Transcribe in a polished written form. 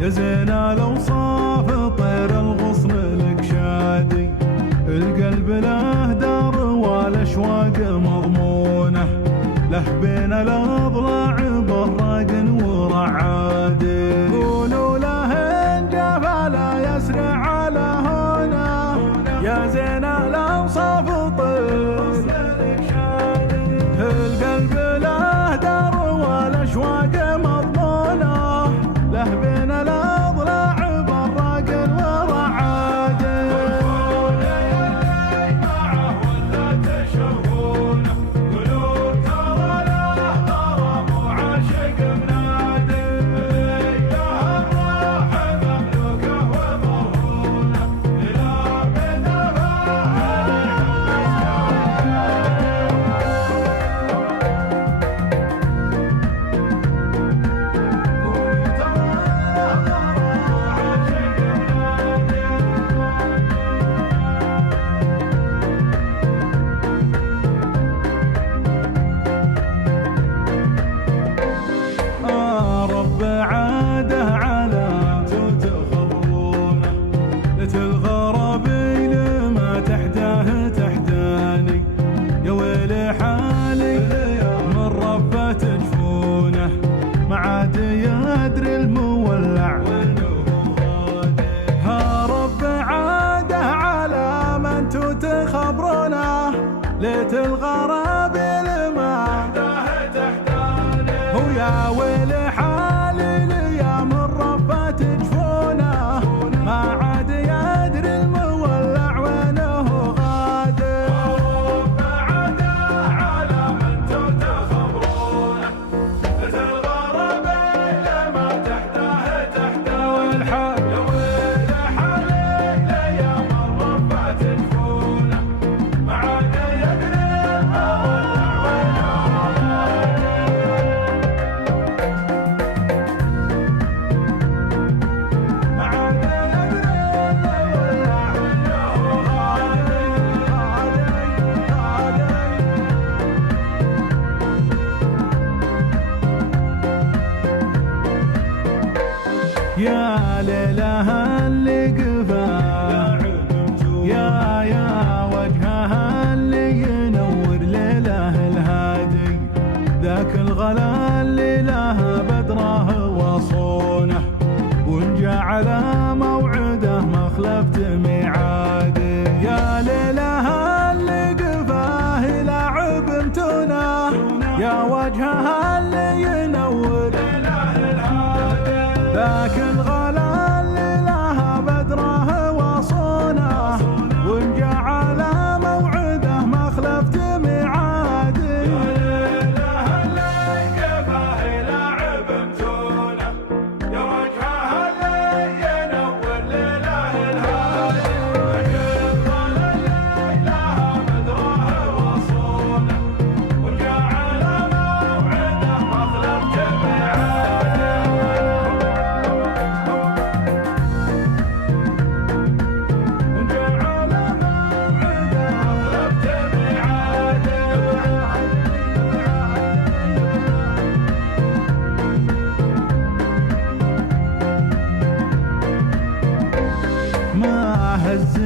يا زين الأوصاف طير الغصن لك شادي، القلب له دار والأشواق مضمونة، له بين الأضلاع براق ورعادي. قولوا له إن جاف لا يسرع على هنا، يا زين الأوصاف طير لك شادي، القلب له دار والأشواق مضمونة، له بين الأضلاع براق ورعادي. والليل معه ولا تشوفونه، قولوا ترى له غرام وعاشق منادي، إياه الراح مملوكه ومرهونه، إلى بدفاع رب عاده على تخبرونه، لتلغربي لما تحداه تحداني، يا ويلي حالي من ربة جفونه، ما عاد يدري المولع ها رب عاده على من تخبرونه، لتلغربي لما هو يا ويلي حالي ليا من ربة جفونه، ما عاد يدري المولع وينه غادر. رب عاده على من تخبرونه، لتلغربي لما تحتاه والحال، يا ويلي حالي ليا من ربة جفونه، ما عاد يدري المولع وينه يا ليلها اللي قفا، يا وجهها اللي ينور ليله الهادي، ذاك الغلا اللي له بدره وصونه، وان جاء على موعده ما خلفت ميعادي. يا ليلها اللي قفاه لاعب متونه، يا وجهها اللي ينور ذاك الغلا اللي لها بدره وصونه، وان جاء على موعده ما خلفت ميعادي. يا ليلها اللي قفاه لاعب متونه، يا وجهها اللي ينور ليله الهادي، الغلا اللي لها بدره وصونه، وان جاء على موعده ما خلفت ميعادي. ما هز